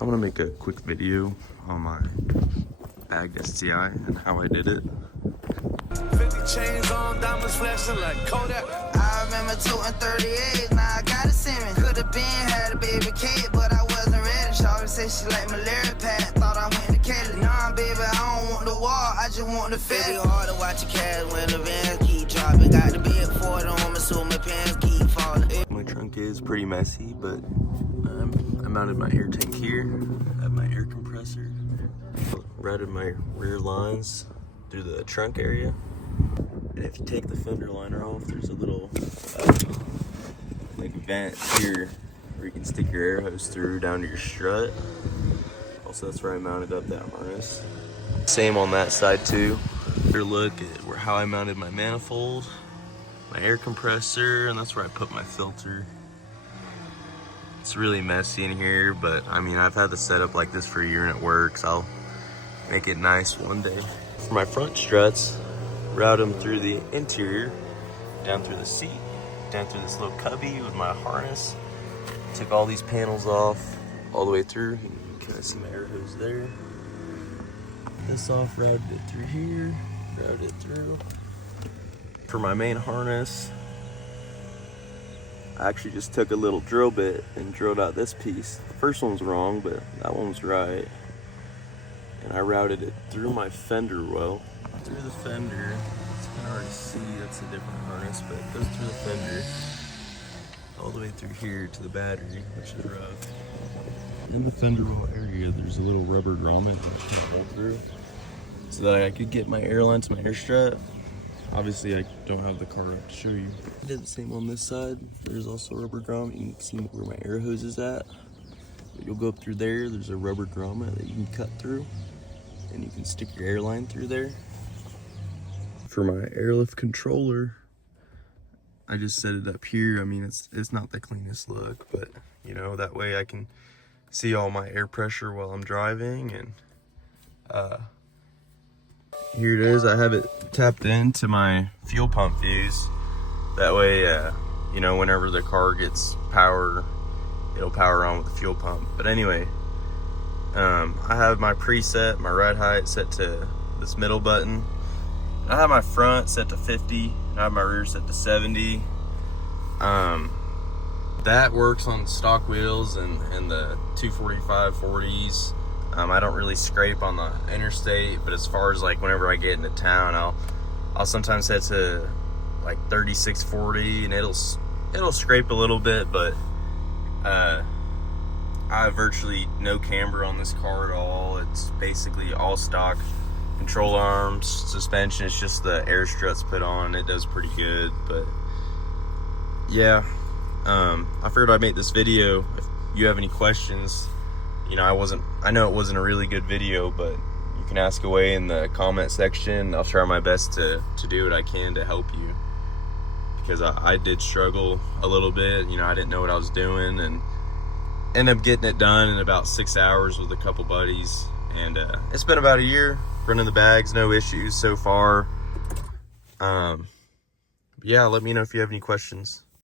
I want to make a quick video on my WRX STI and how I did it. 50 chains on, diamonds flashing like Kodak. I remember 2 and 38, now I got a semen. Could've been had a baby kid, but I wasn't ready. Shawty said she like malaria pad, thought I went to Kelly. Nah, baby, I don't want the wall, I just want the fit. It's hard to watch your cash when the vans keep dropping. Got the big Ford on me, so my pants keep falling. My trunk is pretty messy, but I mounted my air tank here. I have my air compressor. Routed my rear lines through the trunk area. And if you take the fender liner off, there's a little like vent here where you can stick your air hose through down to your strut. Also, that's where I mounted up that harness. Same on that side too. Here, look at how I mounted my manifold, my air compressor, and that's where I put my filter. It's really messy in here, but I mean, I've had the setup like this for a year and it works. I'll make it nice one day. For my front struts, route them through the interior, down through the seat, down through this little cubby with my harness. Took all these panels off all the way through. You can kind of see my air hose there. This off, routed it through here, routed it through. For my main harness, I actually just took a little drill bit and drilled out this piece. The first one's wrong, but that one's right. And I routed it through my fender well. Through the fender, it's kind of hard to see, that's a different harness, but it goes through the fender, all the way through here to the battery, which is rough. In the fender well area, there's a little rubber grommet that I should roll through, so that I could get my air line to my air strut. Obviously, I don't have the car up to show you. I did the same on this side. There's also a rubber grommet. You can see where my air hose is at. But you'll go up through there. There's a rubber grommet that you can cut through, and you can stick your air line through there. For my airlift controller, I just set it up here. I mean, it's not the cleanest look, but you know, that way I can see all my air pressure while I'm driving. And here it is. I have it tapped into my fuel pump fuse. That way, you know, whenever the car gets power, it'll power on with the fuel pump. But anyway, I have my preset, my ride height set to this middle button. I have my front set to 50, and I have my rear set to 70. That works on stock wheels and the 245 40s. I don't really scrape on the interstate, but as far as like whenever I get into town, I'll sometimes set to like 36 40, and it'll scrape a little bit, but I have virtually no camber on this car at all. It's basically all stock. Control arms, suspension, it's just the air struts put on. It does pretty good. But yeah, I figured I'd make this video. If you have any questions, you know, I know it wasn't a really good video, but you can ask away in the comment section. I'll try my best to do what I can to help you, because I did struggle a little bit. You know, I didn't know what I was doing, and ended up getting it done in about 6 hours with a couple buddies. And it's been about a year running the bags, no issues so far. Yeah, let me know if you have any questions.